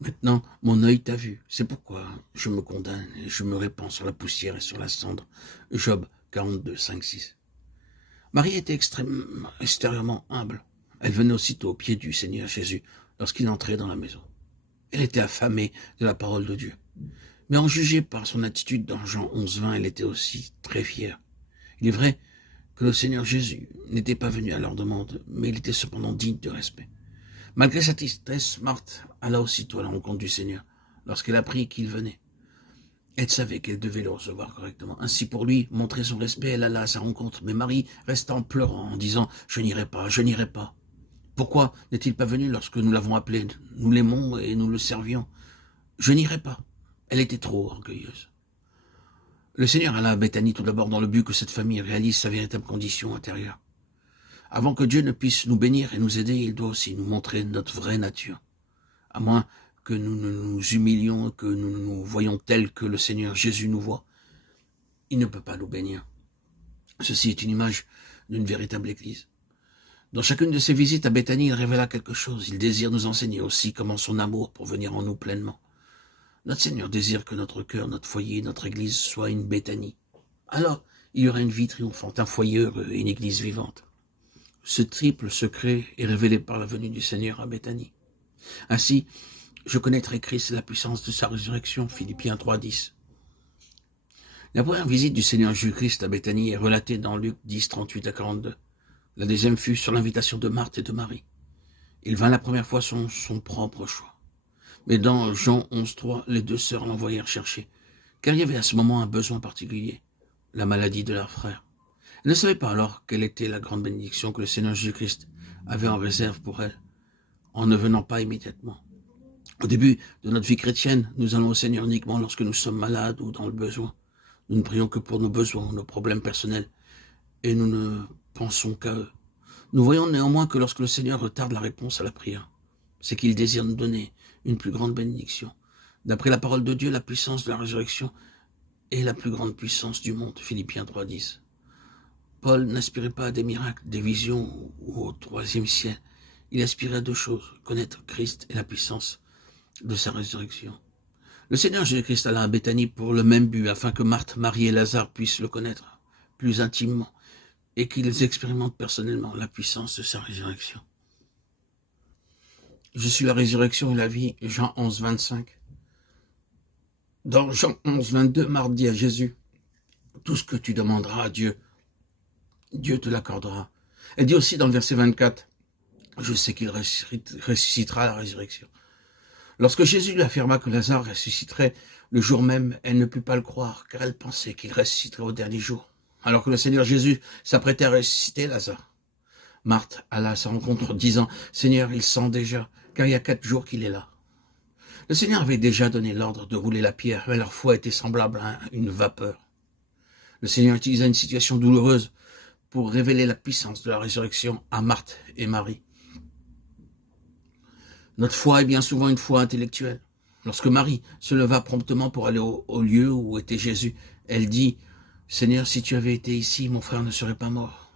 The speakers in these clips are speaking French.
Maintenant, mon œil t'a vu. C'est pourquoi je me condamne et je me répands sur la poussière et sur la cendre. Job 42, 5, 6. Marie était extérieurement humble. Elle venait aussitôt aux pieds du Seigneur Jésus lorsqu'il entrait dans la maison. Elle était affamée de la parole de Dieu. Mais en jugé par son attitude dans Jean 11, 20, elle était aussi très fière. Il est vrai que le Seigneur Jésus n'était pas venu à leur demande, mais il était cependant digne de respect. Malgré sa tristesse, Marthe alla aussitôt à la rencontre du Seigneur lorsqu'elle apprit qu'il venait. Elle savait qu'elle devait le recevoir correctement. Ainsi, pour lui montrer son respect, elle alla à sa rencontre. Mais Marie resta en pleurant, en disant « Je n'irai pas, je n'irai pas ». Pourquoi n'est-il pas venu lorsque nous l'avons appelé? Nous l'aimons et nous le servions. Je n'irai pas. Elle était trop orgueilleuse. Le Seigneur alla à Béthanie tout d'abord dans le but que cette famille réalise sa véritable condition intérieure. Avant que Dieu ne puisse nous bénir et nous aider, il doit aussi nous montrer notre vraie nature. À moins que nous ne nous humilions, que nous nous voyons tels que le Seigneur Jésus nous voit, il ne peut pas nous bénir. Ceci est une image d'une véritable église. Dans chacune de ses visites à Béthanie, il révéla quelque chose. Il désire nous enseigner aussi comment son amour pour venir en nous pleinement. Notre Seigneur désire que notre cœur, notre foyer, notre église soit une Béthanie. Alors, il y aura une vie triomphante, un foyer heureux et une église vivante. Ce triple secret est révélé par la venue du Seigneur à Béthanie. Ainsi, je connaîtrai Christ et la puissance de sa résurrection, Philippiens 3, 10. La première visite du Seigneur Jésus-Christ à Béthanie est relatée dans Luc 10, 38 à 42. La deuxième fut sur l'invitation de Marthe et de Marie. Il vint la première fois son propre choix. Mais dans Jean 11, 3, les deux sœurs l'envoyèrent chercher, car il y avait à ce moment un besoin particulier, la maladie de leur frère. Elles ne savaient pas alors quelle était la grande bénédiction que le Seigneur Jésus-Christ avait en réserve pour elles, en ne venant pas immédiatement. Au début de notre vie chrétienne, nous allons au Seigneur uniquement lorsque nous sommes malades ou dans le besoin. Nous ne prions que pour nos besoins, nos problèmes personnels, et nous ne pensons qu'à eux. Nous voyons néanmoins que lorsque le Seigneur retarde la réponse à la prière, c'est qu'il désire nous donner une plus grande bénédiction. D'après la parole de Dieu, la puissance de la résurrection est la plus grande puissance du monde, Philippiens 3, 10. Paul n'aspirait pas à des miracles, des visions ou au troisième ciel. Il aspirait à deux choses, connaître Christ et la puissance de sa résurrection. Le Seigneur Jésus-Christ alla à Béthanie pour le même but, afin que Marthe, Marie et Lazare puissent le connaître plus intimement et qu'ils expérimentent personnellement la puissance de sa résurrection. Je suis la résurrection et la vie, Jean 11, 25. Dans Jean 11, 22, Marthe dit à Jésus, « Tout ce que tu demanderas à Dieu, Dieu te l'accordera. » Elle dit aussi dans le verset 24, « Je sais qu'il ressuscitera à la résurrection. » Lorsque Jésus lui affirma que Lazare ressusciterait le jour même, elle ne put pas le croire, car elle pensait qu'il ressusciterait au dernier jour, alors que le Seigneur Jésus s'apprêtait à ressusciter Lazare. Marthe alla à sa rencontre, disant, « Seigneur, il sent déjà, car il y a 4 jours qu'il est là. » Le Seigneur avait déjà donné l'ordre de rouler la pierre, mais leur foi était semblable à une vapeur. Le Seigneur utilisa une situation douloureuse pour révéler la puissance de la résurrection à Marthe et Marie. Notre foi est bien souvent une foi intellectuelle. Lorsque Marie se leva promptement pour aller au lieu où était Jésus, elle dit, « Seigneur, si tu avais été ici, mon frère ne serait pas mort. »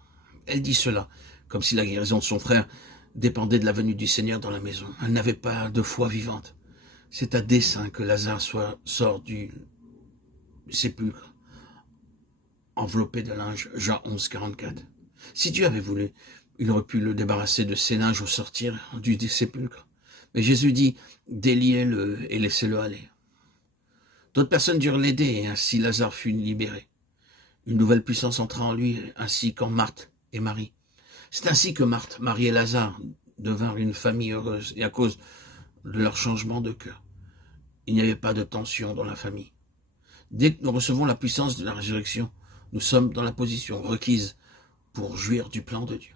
Elle dit cela, comme si la guérison de son frère dépendait de la venue du Seigneur dans la maison. Elle n'avait pas de foi vivante. C'est à dessein que Lazare sort du sépulcre, enveloppé de linge, Jean 11, 44. Si Dieu avait voulu, il aurait pu le débarrasser de ses linges au sortir du sépulcre. Mais Jésus dit, déliez-le et laissez-le aller. D'autres personnes durent l'aider et ainsi Lazare fut libéré. Une nouvelle puissance entra en lui, ainsi qu'en Marthe et Marie. C'est ainsi que Marthe, Marie et Lazare devinrent une famille heureuse et à cause de leur changement de cœur. Il n'y avait pas de tension dans la famille. Dès que nous recevons la puissance de la résurrection, nous sommes dans la position requise pour jouir du plan de Dieu.